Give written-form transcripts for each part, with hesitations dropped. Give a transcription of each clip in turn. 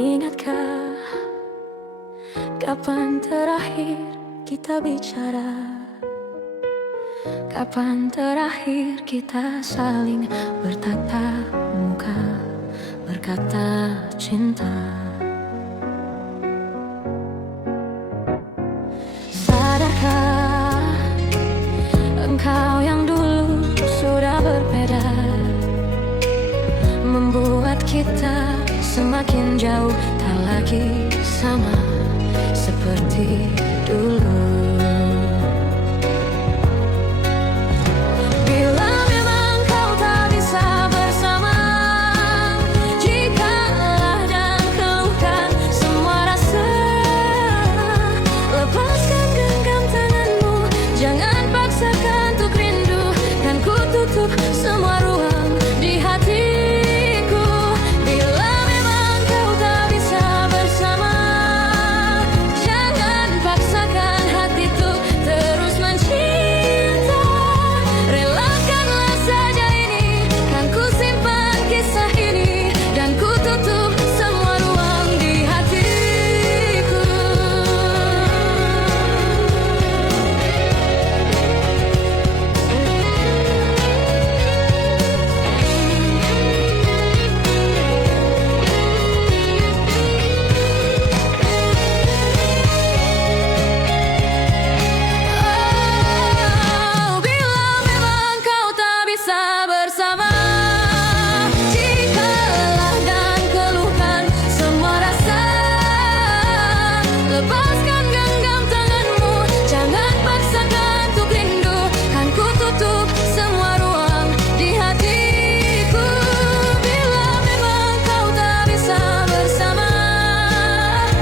Ingatkah kapan terakhir kita bicara? Kapan terakhir kita saling bertatap muka, berkata cinta? Sadarkah engkau yang dulu sudah berbeda, membuat kita semakin jauh, tak lagi sama seperti dulu. Bila memang kau tak bisa bersama, jikalah dan keluhkan semua rasa. Lepaskan genggam tanganmu, jangan paksakan untuk rindu, kan ku tutup semua ruang di hati. Lepaskan genggam tanganmu, jangan paksakan untuk rindu, kan ku tutup semua ruang di hatiku. Bila memang kau tak bisa bersama,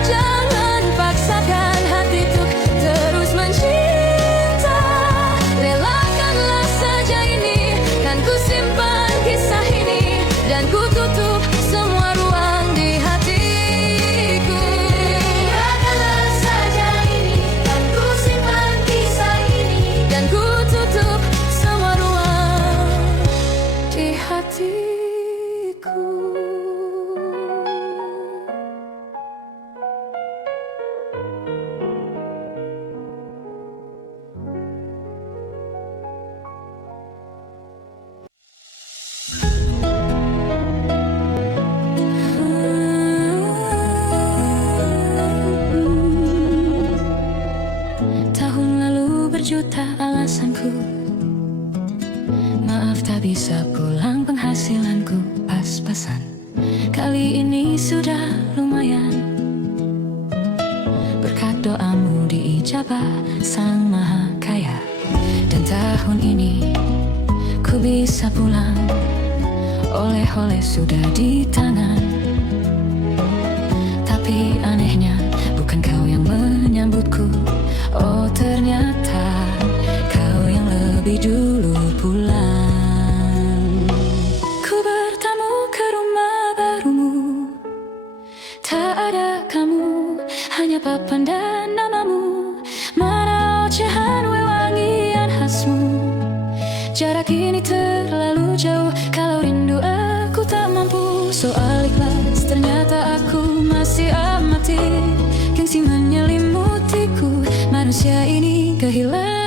jangan paksakan hati untuk terus mencinta. Relakanlah saja ini, kan ku simpan kisah ini, dan ku tutup semua ruang di hatiku. Tahun lalu berjuta alasanku, maaf tak bisa pulang, penghasilanku pas-pasan. Kali ini sudah lumayan, berkat doamu diijabah Sang Maha Kaya. Dan tahun ini ku bisa pulang, oleh-oleh sudah di tangan. Tapi anehnya bukan kau yang menyambutku, oh ternyata kau yang lebih dulu pulang. Ku bertamu ke rumah barumu, tak ada kamu, hanya papan dan namamu. Mana ocehan wewangian khasmu, jarak ini terlalu jauh, kalau rindu aku tak mampu. Soal ikhlas ternyata aku masih amati, gengsi menyelimutiku, manusia ini kehilangan.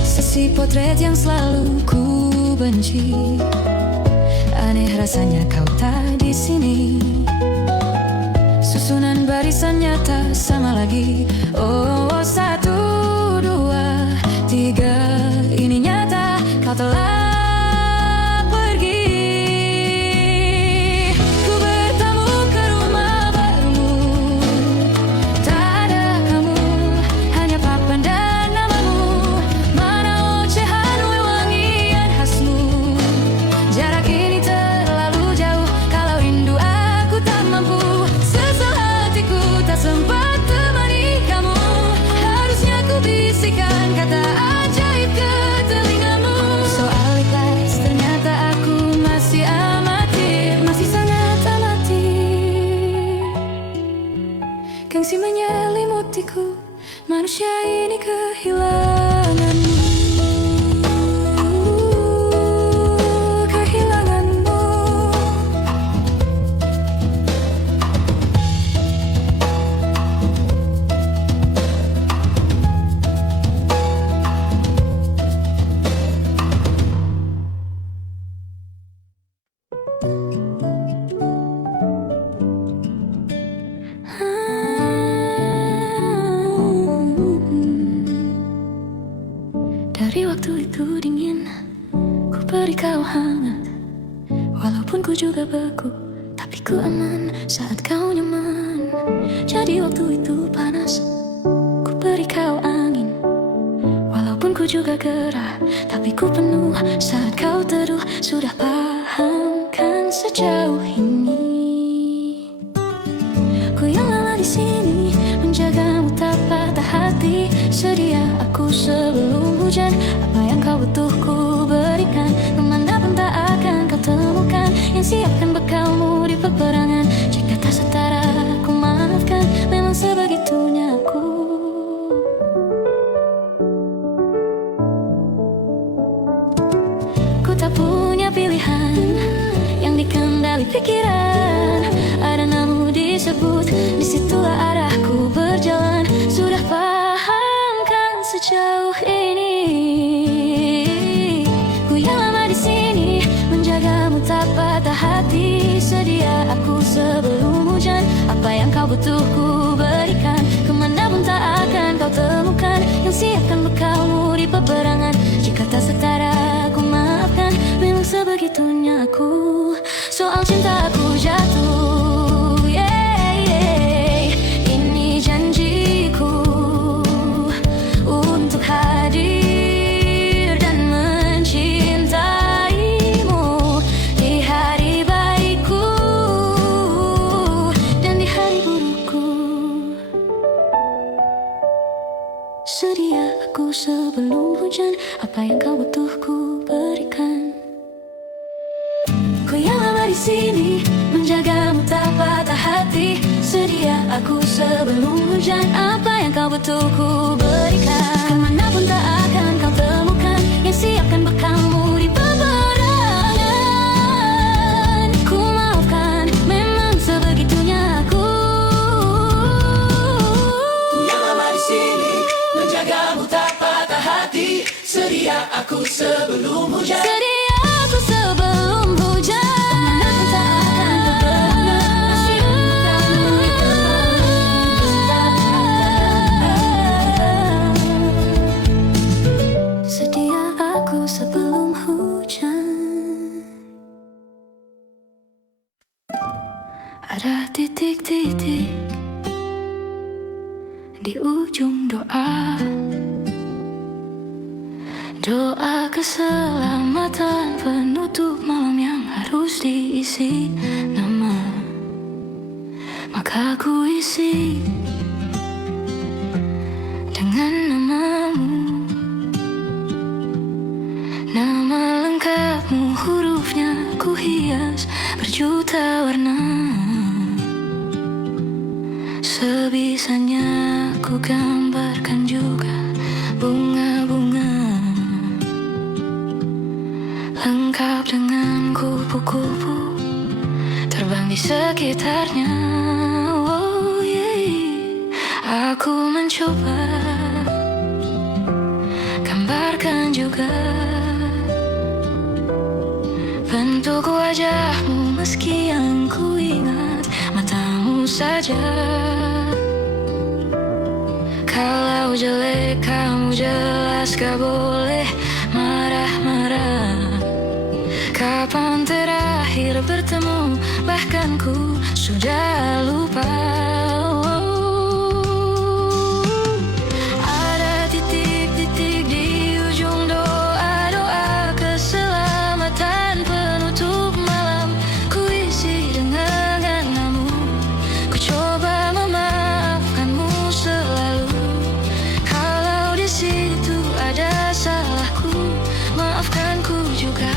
Sisi potret yang selalu ku benci, aneh rasanya kau tak di sini. Susunan barisannya tak sama lagi. Oh, 1, 2, 3, ini nyata kau telah pergi. Ku bertamu ke rumah barumu, tak ada kamu, hanya papan dan namamu. Mana ocehan wewangian khasmu, jarak ini terlalu jauh, kalau rindu aku tak mampu. Sesal hatiku tak sempat temani kamu, harusnya juga beku, tapi ku aman saat kau nyaman. Jadi waktu itu panas, ku beri kau angin. Walaupun ku juga gerah, tapi ku penuh saat kau teduh. Sudah paham kan sejauh ini? Ku yang lama di sini menjagamu tak patah hati. Sedia aku sebelum hujan, apa yang kau butuh ku berikan. Kemanapun tak akan kau temukan yang siapkan bekalmu di peperangan. Jika tak setara ku maafkan, memang sebegitunya aku. Ku tak punya pilihan yang dikendali pikiran. Ada namamu disebut, disitulah arahku berjalan. Sudah paham kan sejauh ini? Ku yang lama di sini menjagamu tak patah hati. Sedia aku sebelum hujan, apa yang kau butuh ku berikan. Kemanapun tak akan kau temukan yang siapkan bekalmu di peperangan. Jika tak setara ku maafkan, memang sebegitunya aku. Soal cintaku jatuh, ini janjiku untuk hadir dan mencintaimu di hari baikku dan di hari burukku. Sedia aku sebelum hujan, apa yang kau butuh ku berikan. Ku yang lama di sini menjagamu tak patah hati. Sedia aku sebelum hujan, apa yang kau butuh ku berikan. Kemanapun tak akan kau temukan yang siapkan bekalmu di peperangan. Ku maafkan, memang sebegitunya aku. Ku yang lama di sini menjagamu tak patah hati. Sedia aku sebelum hujan. Sedia aku sebelum hujan. Kemanapun tak akan kau temukan sedia aku sebelum hujan. Ada titik-titik di ujung doa. Doa keselamatan penutup malam yang harus diisi nama. Maka ku isi dengan namamu. Nama lengkapmu, hurufnya ku hias berjuta warna. Sebisanya ku gambarkan juga bunga-bunga, lengkap dengan kupu-kupu terbang di sekitarnya. Oh yeah. Aku mencoba gambarkan juga bentuk wajahmu, meski yang ku ingat matamu saja. Kalau jelek kamu jelas gak boleh marah-marah. Kapan terakhir bertemu, bahkan ku sudah lupa. Ada titik-titik di ujung doa. Doa keselamatan penutup malam, ku isi dengan namamu. Ku coba memaafkanmu selalu. Kalau di situ ada salahku, maafkanku juga.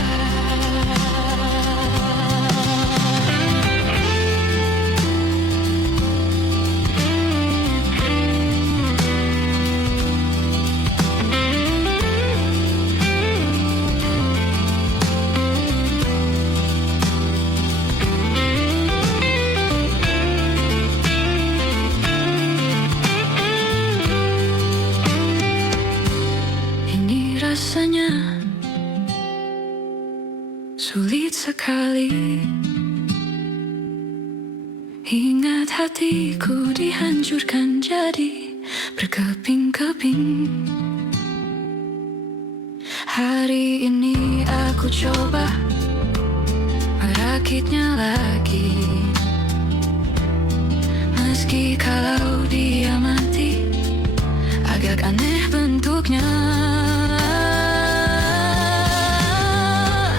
Ini rasanya sulit sekali. Ingat hatiku dihancurkan jadi berkeping-keping. Hari ini aku coba sakitnya lagi. Meski kalau dia mati, agak aneh bentuknya.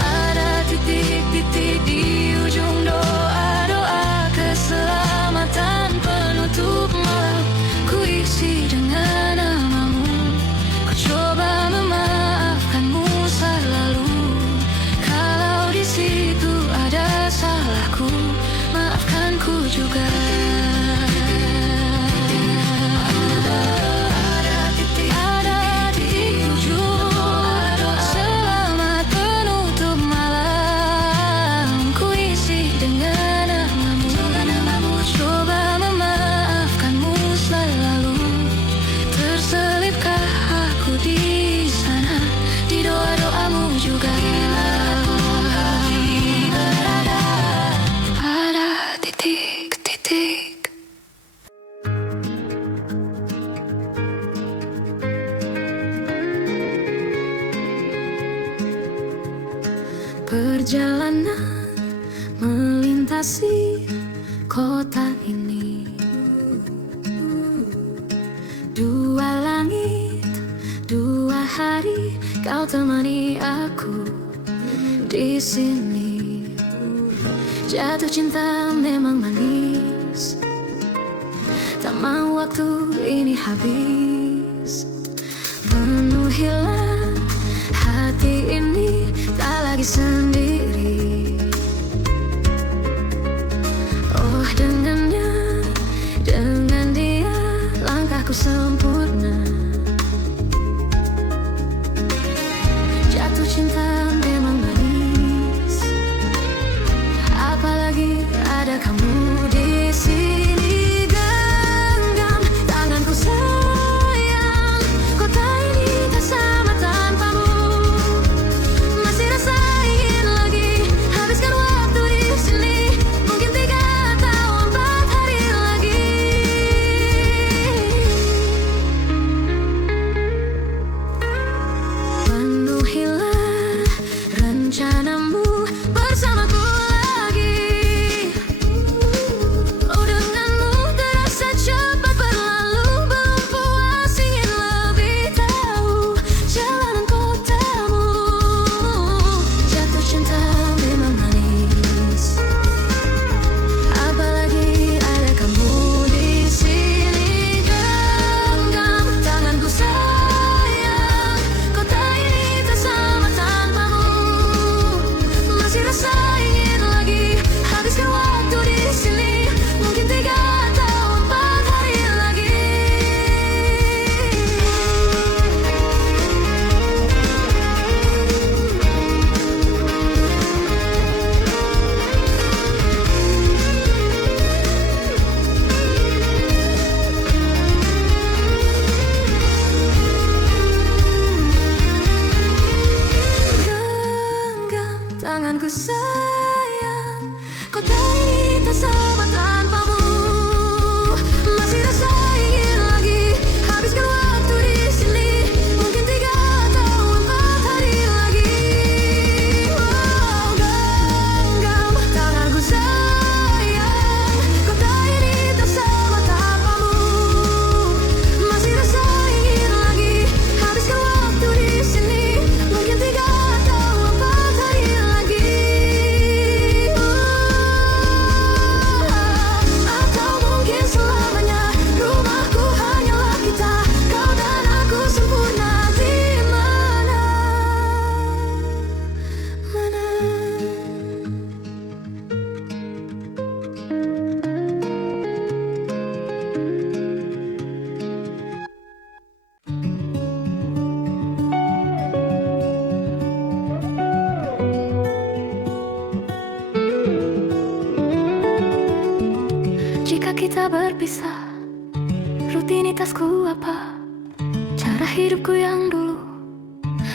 Ada titik-titik di ujung doa-doa keselamatan penutup malam. Ku isi dengan namamu, ku coba memaafkanmu selalu. Kalau di situ ada salahku, maafkanku juga. Perjalanan melintasi kota ini, dua langit, dua hari, kau temani aku di sini. Jatuh cinta memang manis, tak mau waktu ini habis. Penuhilah hati ini, tak lagi sendiri. Oh, dengannya, dengan dia, langkahku sempurna. Jatuh cinta memang manis, apalagi ada kamu di sini. Genggam tanganku sayang, kota ini tak sama tanpamu. Masih rasa ingin lagi habiskan waktu di sini. Mungkin 3 atau 4 hari lagi. Penuhilah rencanamu bersamaku lagi. Oh, denganmu terasa cepat berlalu. Belum puas ingin lebih tahu jalanan kotamu. Jatuh cinta memang manis, apalagi ada kamu di sini. Genggam tanganku sayang, kota ini tak sama tanpamu. Masih rasa ingin lagi habiskan waktu di sini. Mungkin 3 atau 4 hari lagi. Genggam tanganku sayang, kota ini tak sama tanpamu. Masih rasa ingin lagi habiskan waktu di sini. Mungkin 3 atau 4 hari lagi. Oh, genggam tanganku sayang, kota ini tak sama tanpamu. Masih rasa ingin lagi habiskan waktu di sini. Mungkin 3 atau 4 hari lagi. Atau mungkin selamanya. Rumahku hanyalah kita, kau dan aku sempurna di mana. Jika kita berpisah, rutinitasku apa? Cara hidupku yang dulu,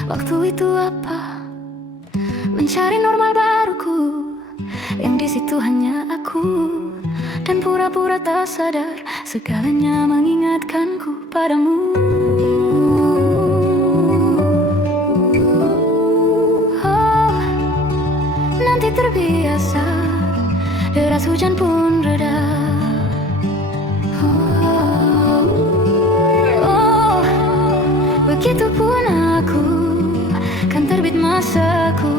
waktu itu apa? Mencari normal baruku, yang di situ hanya aku. Dan pura-pura tak sadar, segalanya mengingatkanku padamu. Oh, nanti terbiasa deras hujan pun reda. Oh, begitupun aku, kan terbit masaku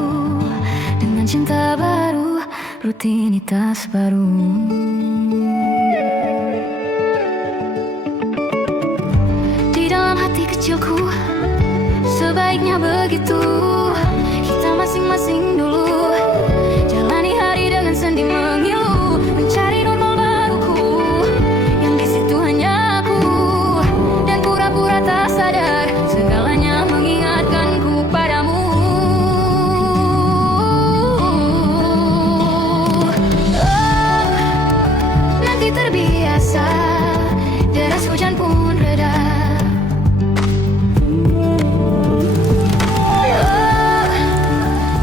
dengan cinta baru, rutinitas baru. Di dalam hati kecilku, sebaiknya begitu. Kita masing-masing dulu jalani hari dengan sendi mengilu, mencari normal baruku, yang di situ hanya aku, dan pura-pura tak sadar segalanya mengingatkanku padamu. Oh, nanti terbiasa, deras hujan pun reda.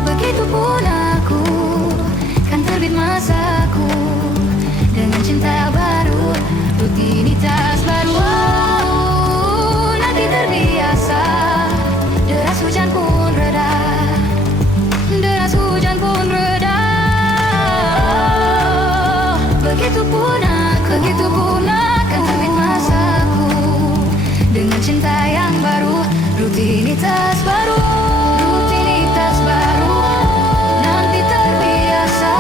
Begitupun aku, kan terbit masaku dengan cinta baru, rutinitas baru. Oh, nanti terbiasa, deras hujan pun reda. Deras hujan pun reda. Begitupun aku, kan terbit masaku dengan cinta yang baru, rutinitas baru. Rutinitas baru, nanti terbiasa.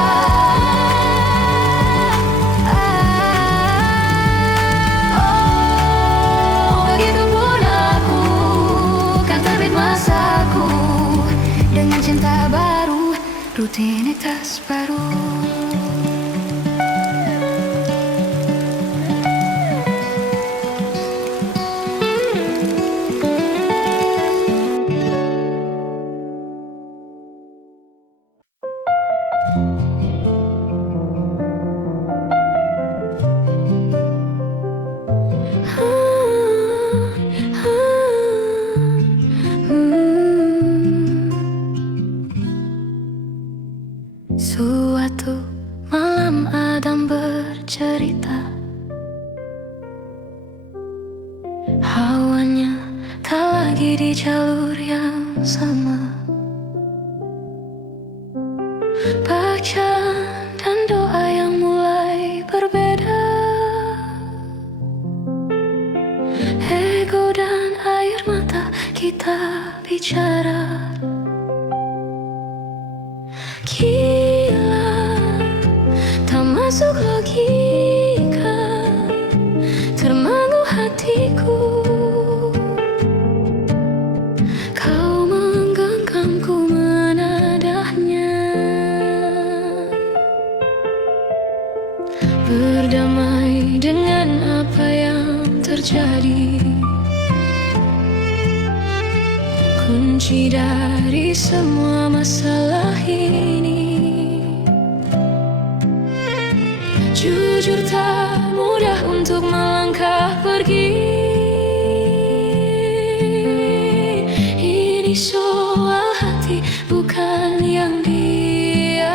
Oh, begitupun aku, kan terbit masaku dengan cinta baru, rutinitas baru. Suatu malam Adam bercerita, Hawanya tak lagi di jalur yang sama. Bacaan dan doa yang mulai berbeda, ego dan air mata kita bicara. Gila, tak masuk logika, termangu hatiku. Kau menggenggamku menadahnya, berdamai dengan apa yang terjadi. Kunci dari semua masalah ini, jujur tak mudah untuk melangkah pergi. Ini soal hati, bukan yang diyakini.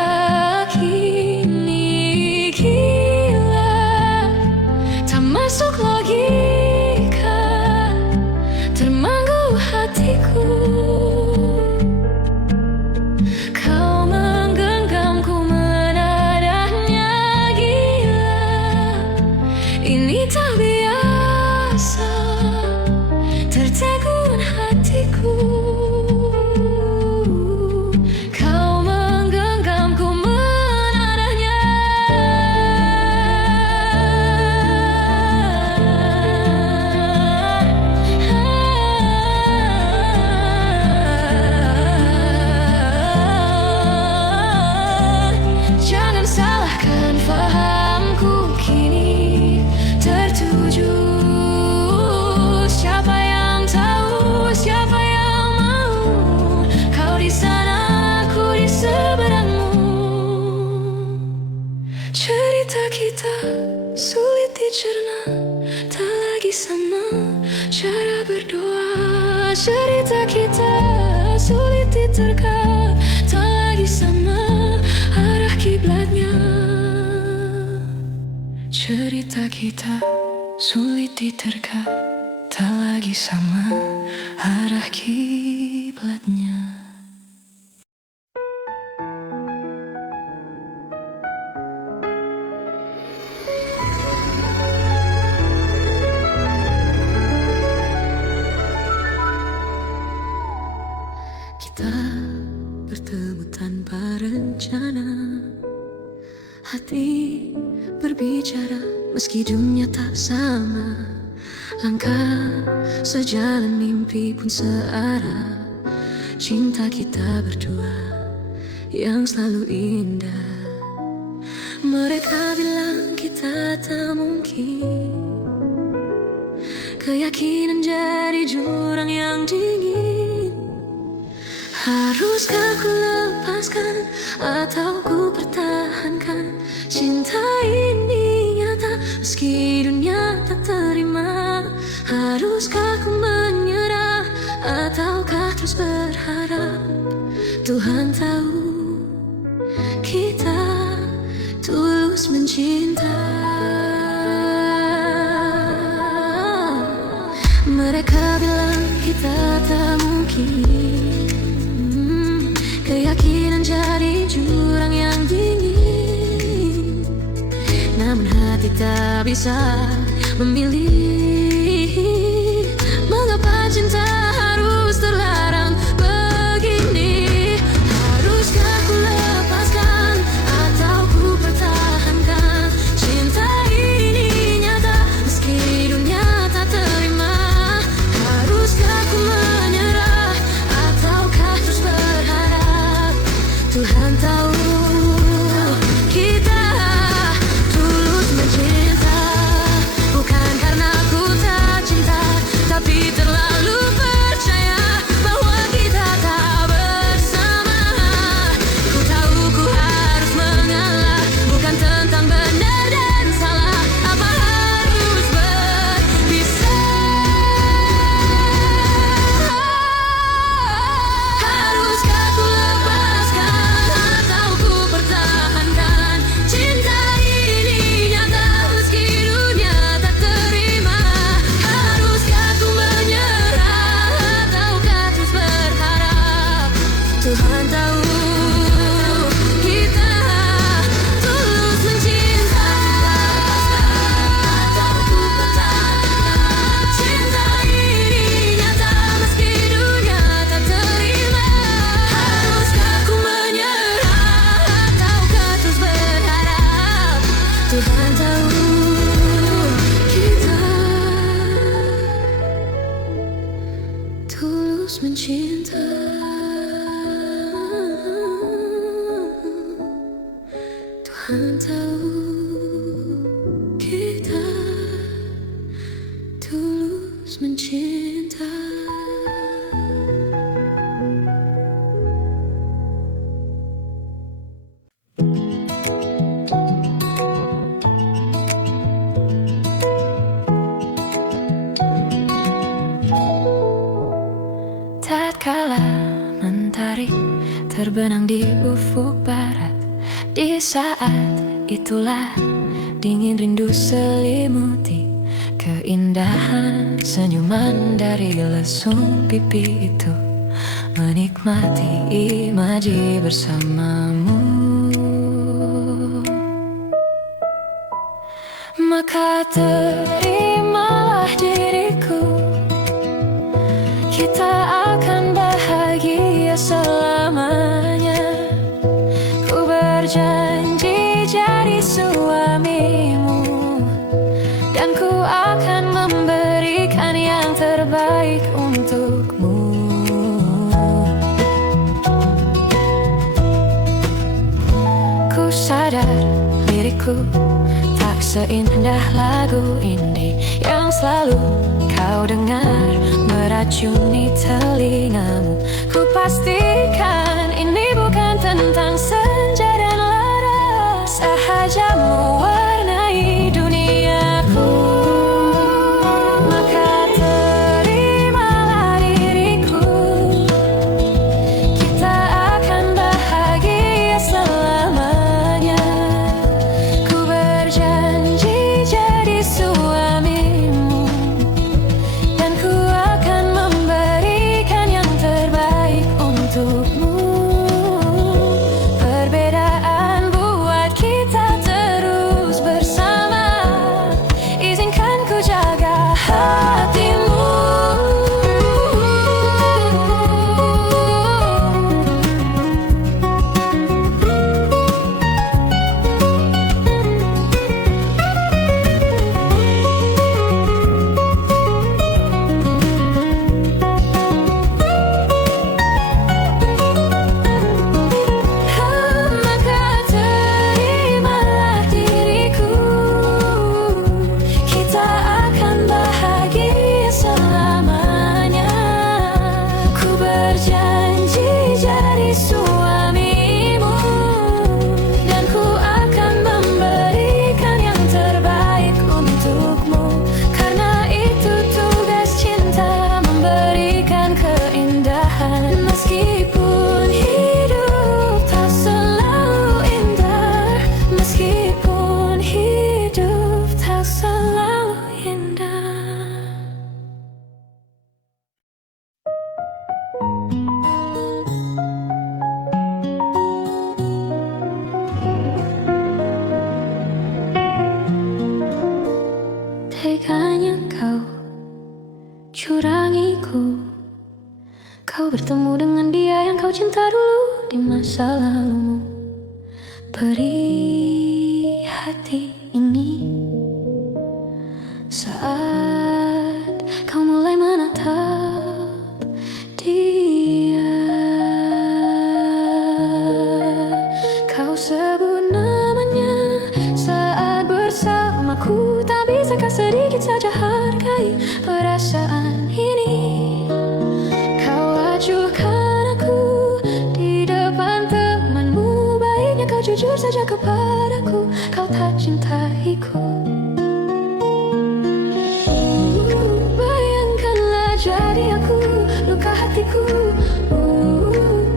Gila, tak masuk logika, termangu hatiku. Kau menggenggamku menadahnya. Gila, ini tak biasa, tertegun hatiku. Kau menggenggamku menadahnya. Jangan salahkan fahamku kini tertuju. Siapa yang tahu, siapa yang mau? Kau di sana, aku di seberangmu. Cerita kita sulit dicerna, tak lagi sama cara berdoa. Cerita kita sulit diterka, tak lagi sama arah kiblatnya. Cerita kita sulit diterka, tak lagi sama arah kiblatnya. hati berbicara meski dunia tak sama. Langkah sejalan, mimpi pun searah. Cinta kita berdua yang selalu indah. Mereka bilang kita tak mungkin. Keyakinan jadi jurang yang dingin. Haruskah ku lepaskan atau ku pertahankan? Cinta ini nyata meski dunia tak terima. Haruskah ku menyerah ataukah terus berharap? Tuhan tahu kita tulus mencinta. Mereka bilang kita tak mungkin. Keyakinan jadi jurang yang dingin. Namun hati tak bisa memilih. Mengapa cinta harus terlarang begini? Haruskah ku lepaskan atau ku pertahankan? Cinta ini nyata meski dunia tak terima. Haruskah ku menyerah ataukah terus berharap? Tuhan tahu kita tulus mencinta. Bukan karena ku tak cinta, tapi terlalu percaya bahwa kita tak bersama. Ku tahu ku harus mengalah, bukan tentang benar dan salah. Apa harus berpisah? Haruskah ku lepaskan atau ku pertahankan? Cinta ini nyata meski dunia tak terima. Haruskah ku menyerah ataukah terus berharap? Tuhan tahu kita tulus mencinta. Atau ku pertahankan? Cinta ini nyata meski dunia tak terima. Haruskah ku menyerah ataukah terus berharap? Tuhan tahu kita tulus mencinta. Tuhan tahu kita tulus mencinta. Tatkala mentari terbenam di ufuk barat, di saat itulah dingin rindu selimuti keindahan senyuman dari lesung pipi itu. Menikmati imaji bersamamu. Maka terimalah diriku, kita akan bahagia selamanya. Ku berjanji jadi suamimu, dan ku akan memberikan yang terbaik untukmu. Ku sadar diriku tak seindah lagu ini yang selalu kau dengar meracuni telingamu. Ku pastikan ini bukan tentang senja dan lara, sahaja mewarnai duniaku. Maka terimalah diriku, kita akan bahagia selamanya. Ku berjanji jadi suamimu, dan ku akan memberikan yang terbaik untukmu. Perbedaan buat kita terus masa lalumu. Beri hati ini saat kau mulai menatap dia. Kau sebut namanya saat bersamaku. Tak bisakah sedikit saja hargai perasaan ini? Kau acuhkan aku di depan temanmu. Baiknya kau jujur saja kepadaku, kau tak cintaiku. Bayangkanlah jadi aku, luka hatiku.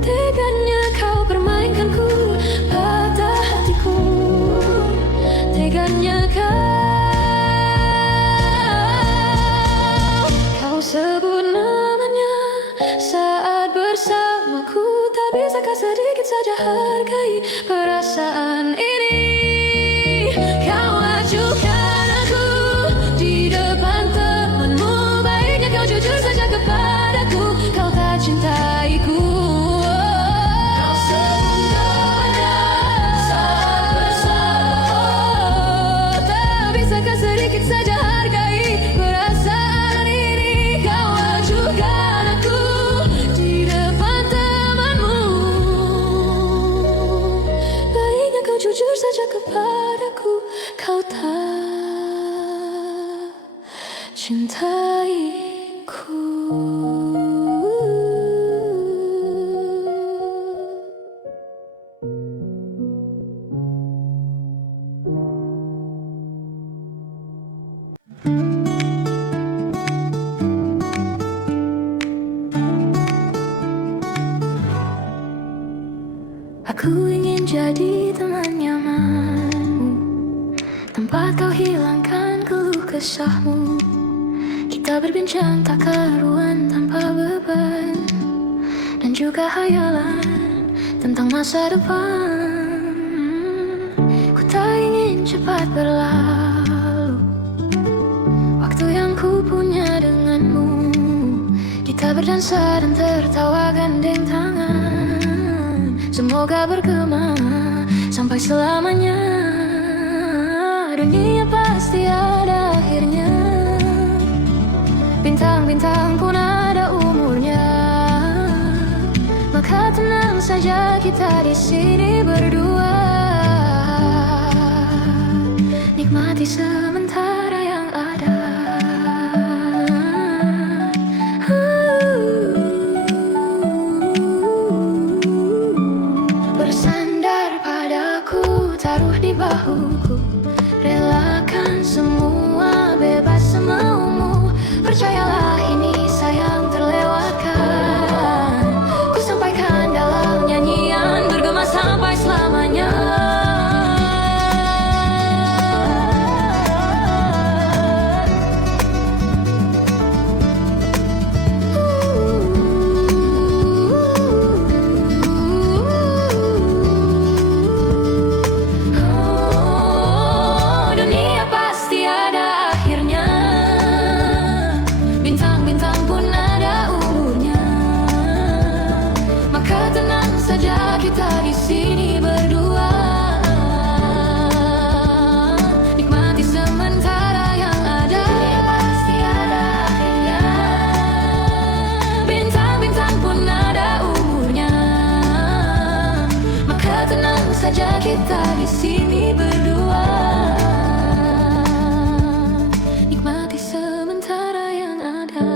Teganya kau permainkanku, patah hatiku. Teganya kau sebut namanya saat bersamaku. Tak bisakah sedikit saja hargai perasaan ini? Kau acuhkan aku di depan temanmu. Baiknya kau jujur saja kepadaku, kau tak cintaiku. Kau sebut namanya saat bersamaku. Tak bisakah sedikit saja hargai perasaan ini? Kau acuhkan aku di depan temanmu. Baiknya kau jujur saja kepadaku, kau tak cintaiku. Aku ingin jadi teman nyamanmu, tempat kau hilangkan keluh kesahmu. Kita berbincang tak karuan tanpa beban, dan juga hayalan tentang masa depan. Ku tak ingin cepat berlalu waktu yang ku punya denganmu. Kita berdansa dan tertawa gandeng tangan, semoga bergema sampai selamanya. Dunia pasti ada akhirnya, bintang-bintang pun ada umurnya. Maka tenang saja kita di sini berdua, nikmati sementara yang ada. Bersandar padaku, taruh di bahuku, relakan semua, bebas semaumu. Percayalah ini sayang terlewatkan. Ku sampaikan dalam nyanyian, bergema sampai selamanya. Dunia pasti ada akhirnya, bintang-bintang pun ada umurnya. Maka tenang saja kita di sini berdua, nikmati sementara yang ada. Dunia pasti ada akhirnya, bintang-bintang pun ada umurnya. Maka tenang saja kita di sini berdua, nikmati sementara yang ada.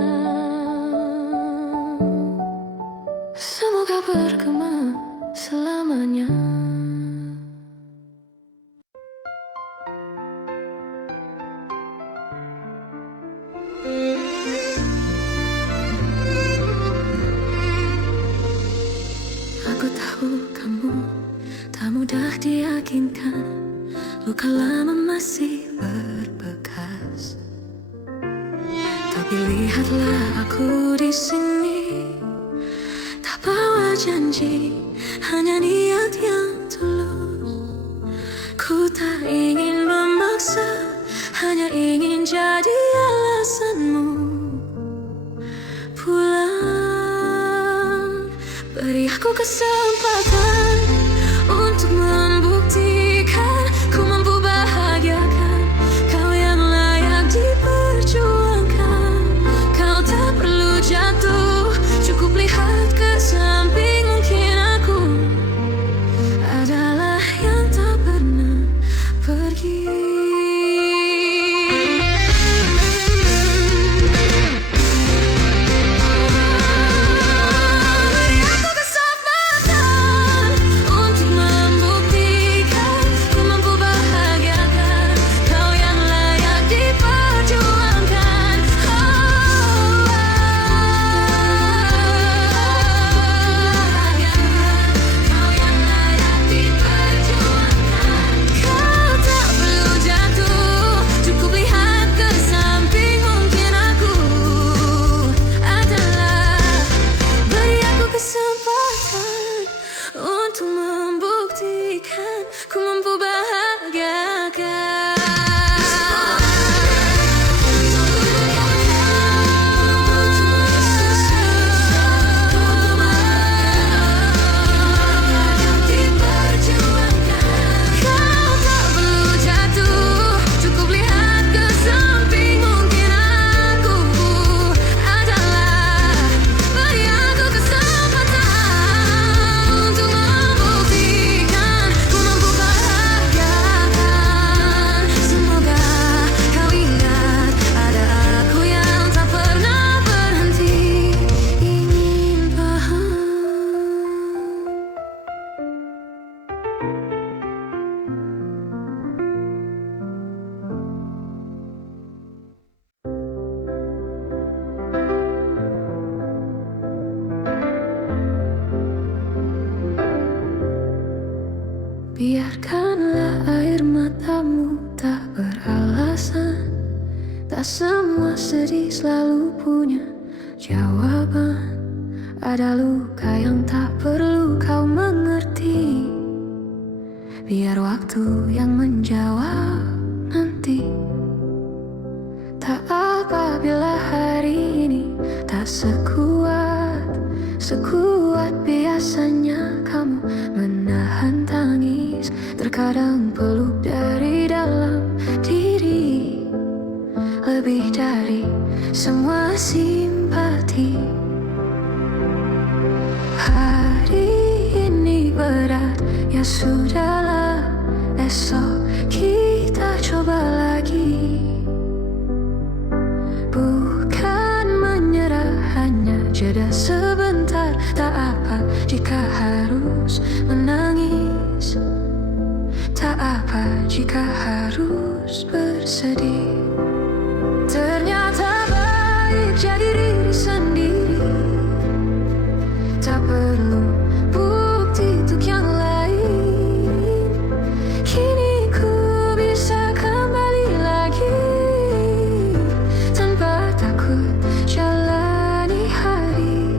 Semoga bergema selamanya. Aku tahu kamu tak mudah diyakinkan, luka lama masih berbekas. Tapi lihatlah aku di sini, tak bawa janji, hanya niat yang tulus. Ku tak ingin memaksa, hanya ingin jadi alasanmu pulang. Beri aku kesempatan pergi. Beri aku kesempatan untuk membuktikan ku mampu bahagiakan kau yang layak diperjuangkan. Kau yang layak diperjuangkan. Kau tak perlu jatuh, cukup lihat ke samping. Mungkin aku adalah. Beri aku kesempatan untuk membuktikan ku mampu bahagiakan. Kau tak perlu jatuh, cukup lihat ke samping. Mungkin aku adalah. Beri aku kesempatan untuk membuktikan ku mampu bahagiakan. Semoga kau ingat ada aku yang tak pernah berhenti ingin paham. Biarkanlah air matamu tak beralasan. Tak semua sedih selalu punya jawaban. Ada luka yang tak perlu kau mengerti. Biar waktu yang menjawab nanti. Tak apa bila hari ini tak sekuat biasanya kamu menahan tangis. Terkadang peluk dari dalam diri lebih dari semua simpati. Hari ini berat, ya sudahlah, esok kita coba lagi. Bukan menyerah, hanya jeda sebentar. Tak apa jika harus menangis. Tak apa jika harus bersedih. Ternyata baik jadi diri sendiri. Tak perlu bukti untuk yang lain. Kini ku bisa kembali lagi tanpa takut jalani hari,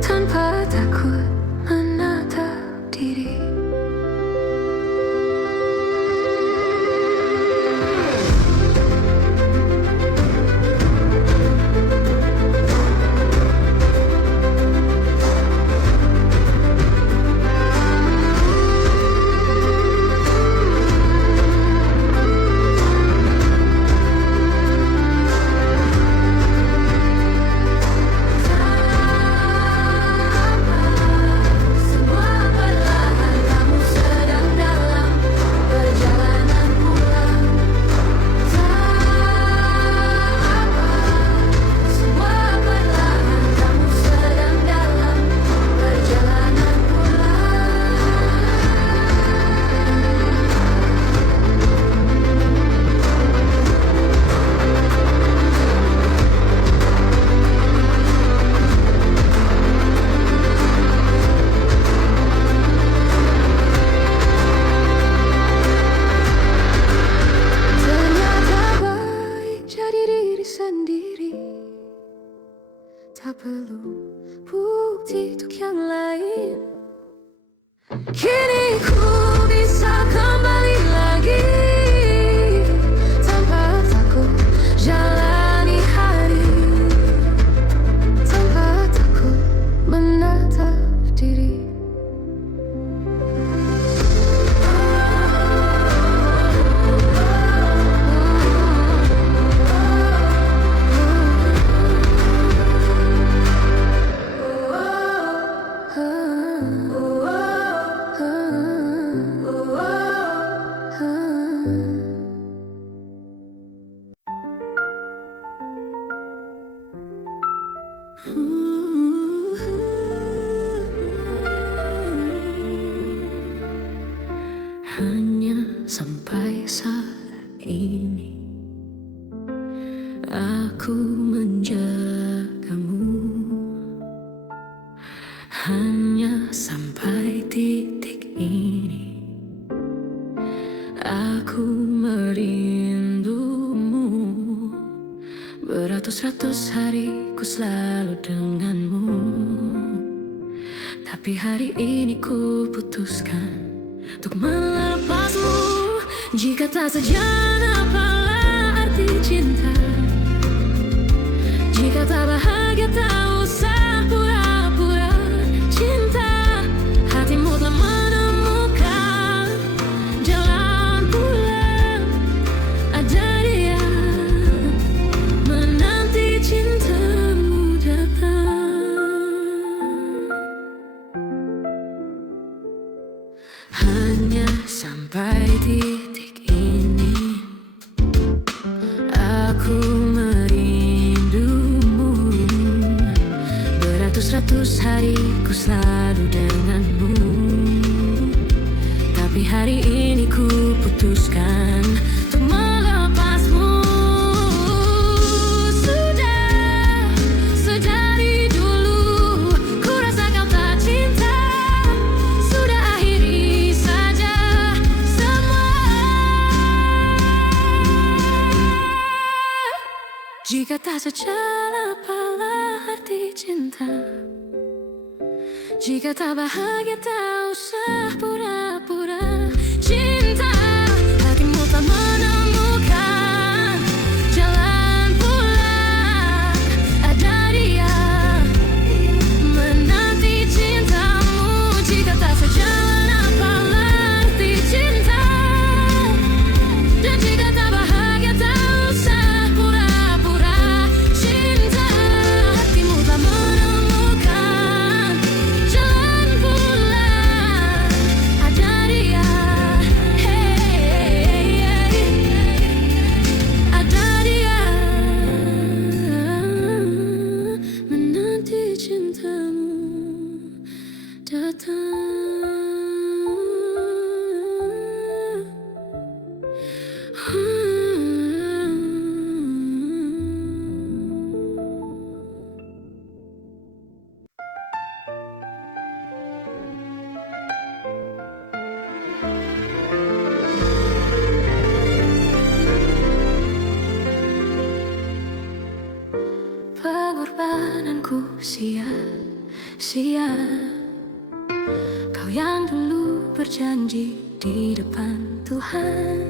tanpa takut menatap diri. Tak perlu bukti untuk yang lain. Kini ku bisa kembali lagi tanpa takut jalani hari, tanpa takut menatap diri. Hanya sampai saat ini aku menjagamu. Hanya sampai titik ini aku merindumu. Beratus-ratus hari ku selalu denganmu, tapi hari ini ku putuskan untuk melepasmu. Jika tak sejana, apalah arti cinta? Jika tak bahagia, tak usah pura-pura cinta. Hatimu telah menemukan jalan pulang. Ada dia menanti cintamu datang. Hanya sampai titik ini aku merindumu. Beratus-ratus hari ku selalu denganmu, tapi hari ini ku putuskan untuk melepasmu. Sudah dari dulu ku rasa kau tak cinta. Sudah akhiri saja semua. Jika tak sejalan, apalah arti cinta? Jika tak bahagia, tak usah pura-pura cinta. Hatimu tak menemukan jalan pulang. Ada dia menanti cintamu. Jika tak sejalan, apalah arti cinta? Dan jika tak bahagia, tak usah pura-pura cinta. Hatimu tak menemukan jalan pulang. Ada dia, ada dia menanti cintamu datang. Pengorbananku sia-sia. Kau yang dulu berjanji di depan Tuhan,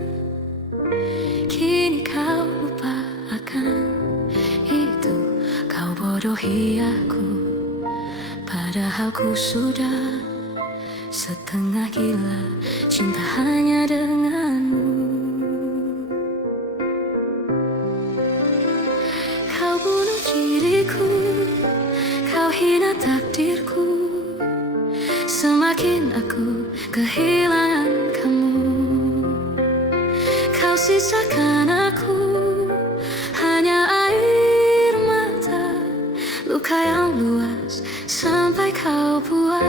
kini kau lupakan itu. Kau bodohi aku, padahal ku sudah setengah gila cinta hanya denganmu. Kau bunuh diriku, kau hina takdirku. Semakin aku kehilangan kamu, kau sisakan aku hanya air mata. Luka yang luas sampai kau puas.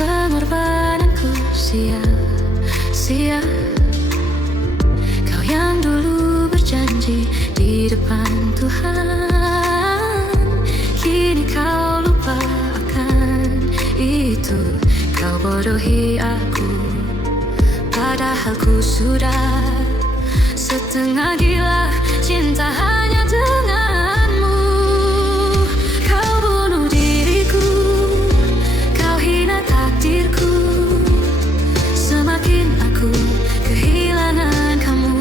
Pengorbananku sia-sia. Kau yang dulu berjanji di depan Tuhan, kini kau lupakan itu. Kau bodohi aku, padahal ku sudah setengah gila cinta hanya denganmu. Kau bunuh diriku, kau hina takdirku. Semakin aku kehilangan kamu,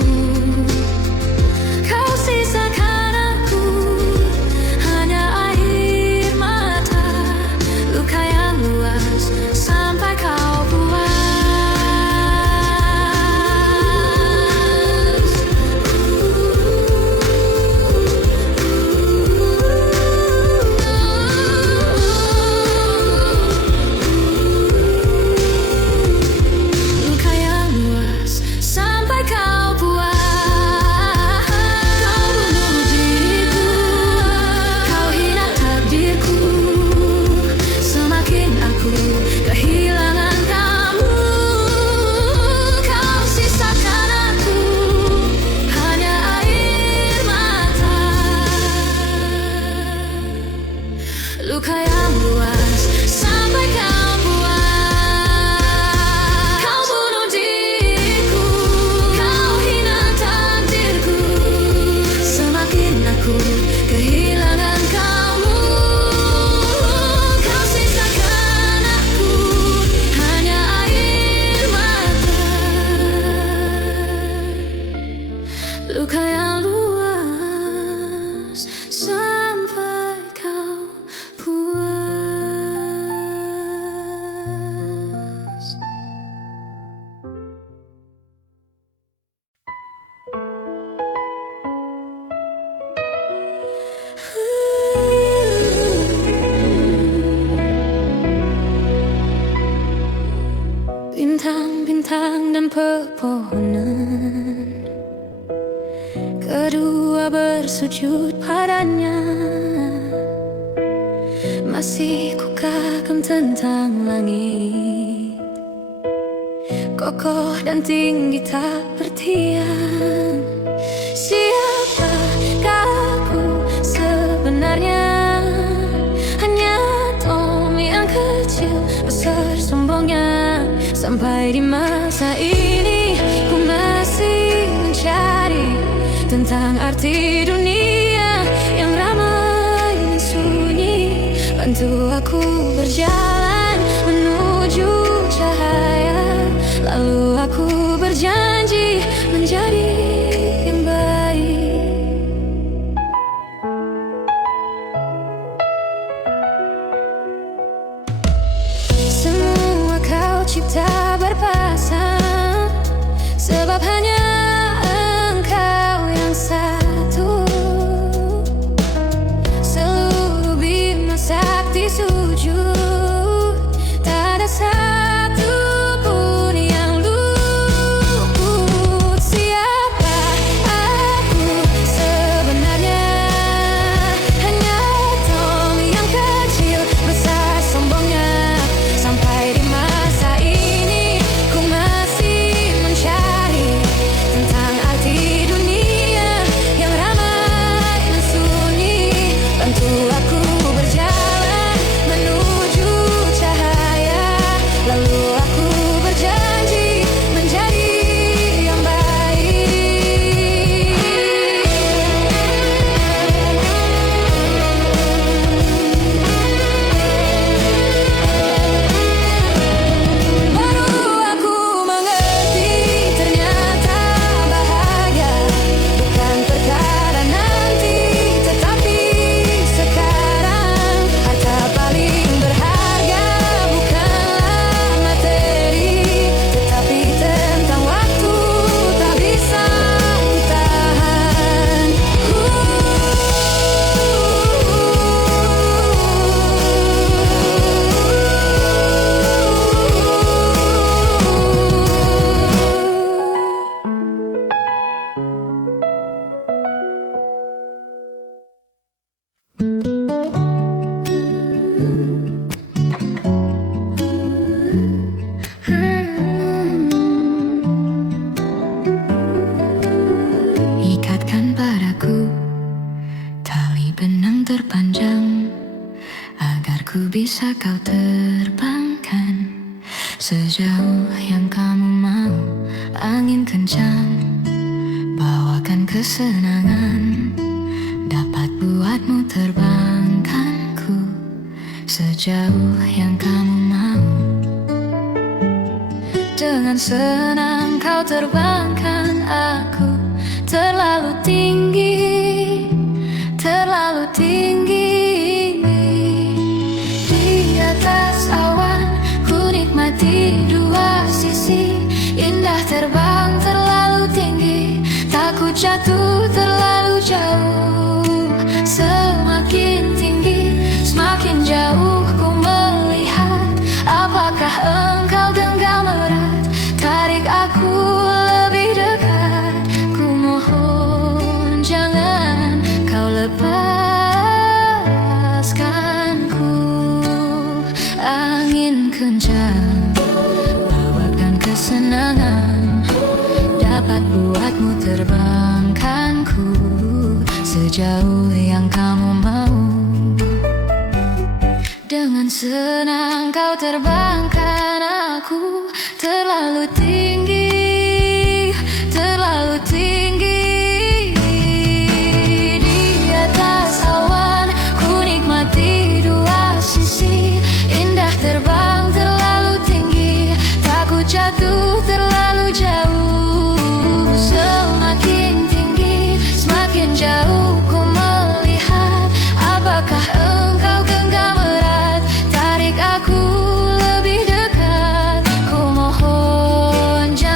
kau sisakan aku hanya air mata. Luka yang luas sampai kau puas. bintang-bintang dan pepohonan. Kedua bersujud padanya. Masih ku kagum tentang langit, kokoh dan tinggi tak bertiang. Siapakah aku sebenarnya? Hanya Tom yang kecil besar sombongnya. Sampai di masa ini ku masih mencari tentang arti dunia yang ramai dan sunyi. Bantu aku berjalan menuju cahaya, lalu aku berjanji menjadi yang baik. Semua kau cipta berpasang, sebab hanya Engkau yang satu. Seluruh bima sakti sujud, tak ada satu pun yang luput. Siapa aku sebenarnya? Hanya Tom yang kecil besar sombongnya. Sampai di masa ini ku masih mencari tentang arti dunia yang ramai dan sunyi. Bantu aku berjalan menuju cahaya, lalu aku berjanji menjadi yang baik. Baru aku mengerti ternyata bahagia bukan perkara nanti, tetapi sekarang. Harta paling berharga bukanlah materi, tetapi tentang waktu tak bisa ditahan. Ikatkan padaku tali benang terpanjang, agar ku bisa kau terbangkan sejauh yang kamu mau. Angin kencang bawakan kesenangan, dapat buatmu terbangkanku sejauh yang kamu mau. Dengan senang kau terbangkan aku terlalu tinggi, terlalu tinggi. Di atas awan ku nikmati dua sisi, indah terbang terlalu tinggi, takut jatuh terlalu jauh. Semakin tinggi, semakin jauh ku melihat. Apakah engkau genggam erat, tarik aku lebih dekat. Ku mohon jangan kau lepaskanku. Angin kencang bawakan kesenangan, dapat buatmu terbangkanku sejauh yang kamu mau. Dengan senang kau terbangkan aku terlalu tinggi, terlalu tinggi. Di atas awan ku nikmati dua sisi, indah terbang terlalu tinggi, takut jatuh terlalu jauh. Semakin tinggi, semakin jauh ku melihat. Apakah engkau genggam erat, tarik aku lebih dekat. Ku mohon jangan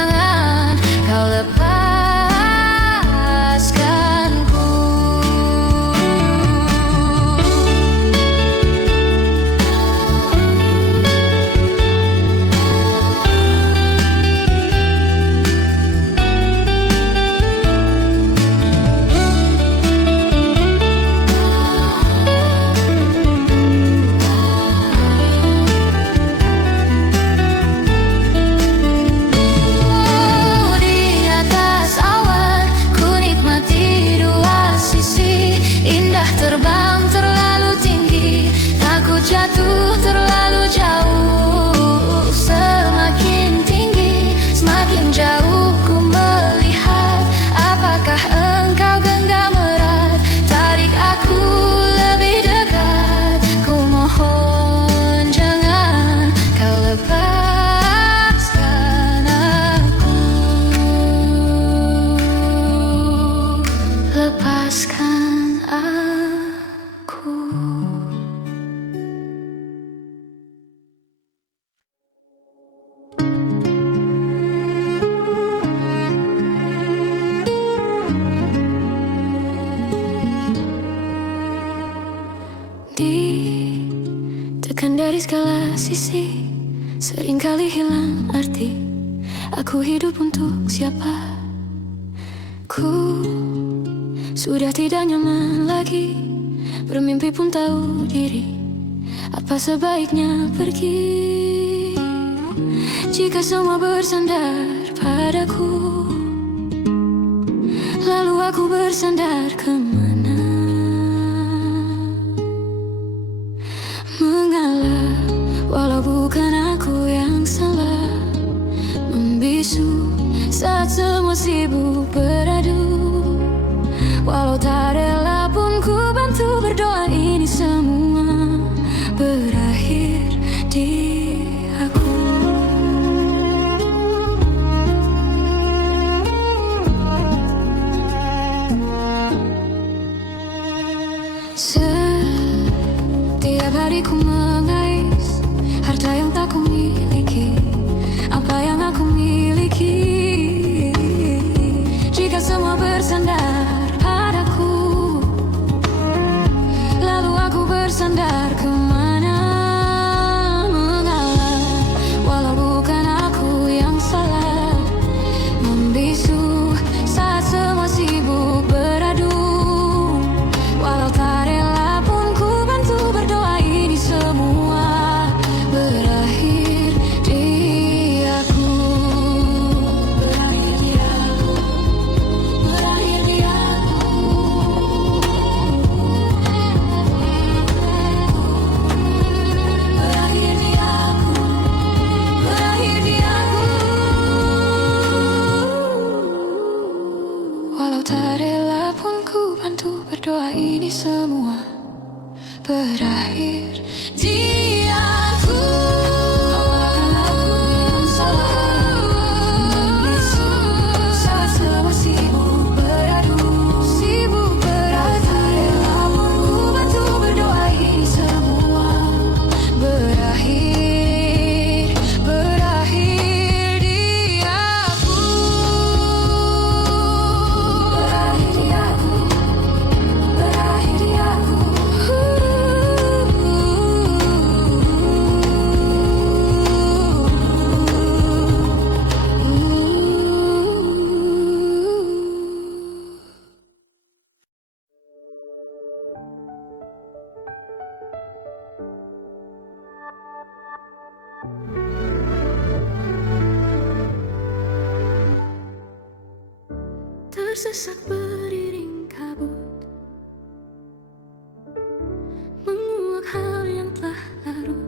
sisi seringkali hilang arti. Aku hidup untuk siapa? Ku sudah tidak nyaman lagi, bermimpi pun tahu diri. Apa sebaiknya pergi jika semua bersandar padaku? Lalu aku bersandar kemana? Mengalah walau bukan aku yang salah, membisu saat semua sibuk beradu. Walau tak rela pun ku bantu berdoa ini semua berakhir di aku. Setiap hari ku mengais harta yang tak ku miliki. Apa yang aku miliki jika semua bersandar padaku? Lalu aku bersandar kemana? Mengalah walau bukan aku yang salah, membisu saat semua sibuk beradu. Walau tak rela pun ku bantu berdoa ini semua berakhir di aku. Berakhir di aku. Berakhir di aku. Berakhir di aku. Berakhir di aku. Walau tak rela pun ku bantu berdoa ini semua berakhir di aku. Apakah aku yang salah, membisu saat semua sibuk beradu. Tak rela pun ku bantu berdoa ini semua berakhir di aku. Berakhir di aku. Berakhir di aku. Tersesat beriring kabut, menguak hal yang telah larut.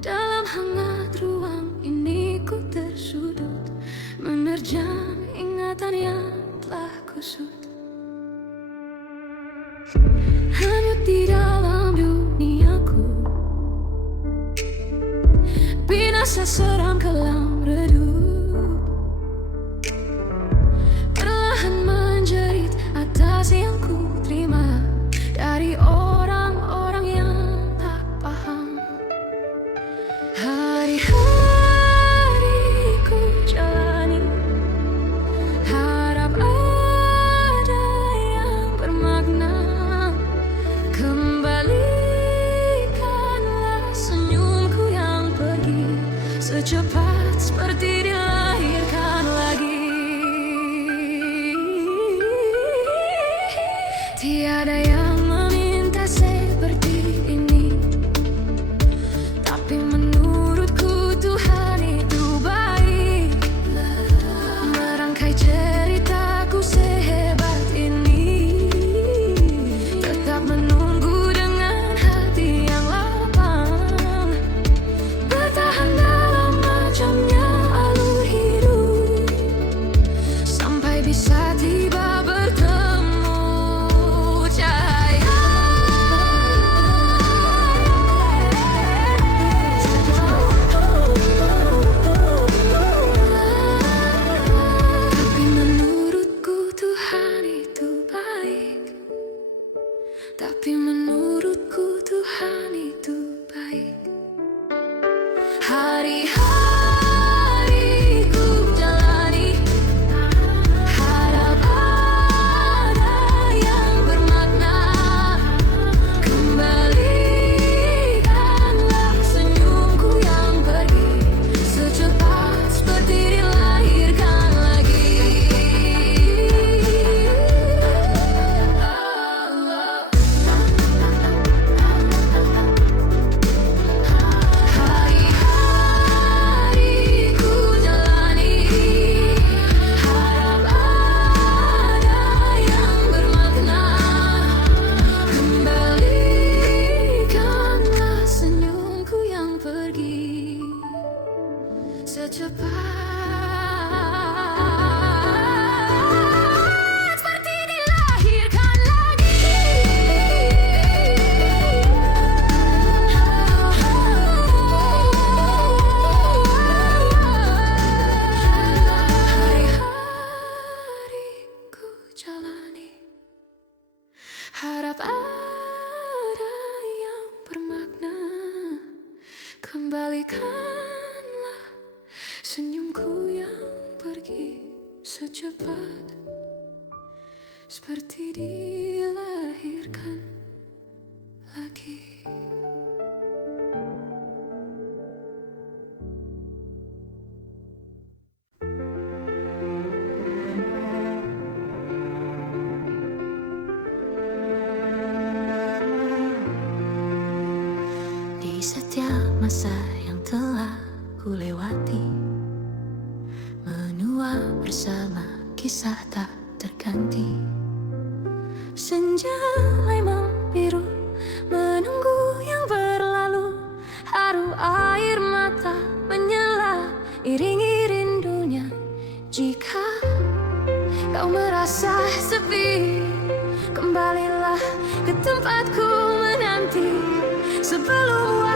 Dalam hangat ruang ini ku tersudut, menerjang ingatan yang telah kusut. Hanyut di dalam duniaku, binasa seram kelam redup. Perlahan menjerit atas yang ku terima dari orang-orang yang tak paham. Hari-hari ku jalani, harap ada yang bermakna. Kembalikanlah senyumku yang pergi secepat seperti dilahirkan lagi. Tiada yang meminta seperti ini, tapi menurutku Tuhan itu baik. Merangkai ceritaku sehebat ini, tetap menunggu dengan hati yang lapang. Bertahan dalam macamnya alur hidup, sampai bisa tiba bertemu cahaya. Tapi menurutku Tuhan itu baik. Tapi menurutku Tuhan itu baik. Hari-hari ku jalani, harap ada yang bermakna. Kembali secepat seperti dilahirkan lagi. Hari-hariku jalani, harap ada yang bermakna. Kembalikanlah senyumku yang pergi secepat seperti dilahirkan lagi. Di setiap masa yang telah ku lewati, menua bersama kisah tak terganti. Senja mulai membiru, menunggu yang berlalu. Haru air mata menyala, iringi rindunya. Jika kau merasa sepi, kembalilah ke tempatku menanti sebelum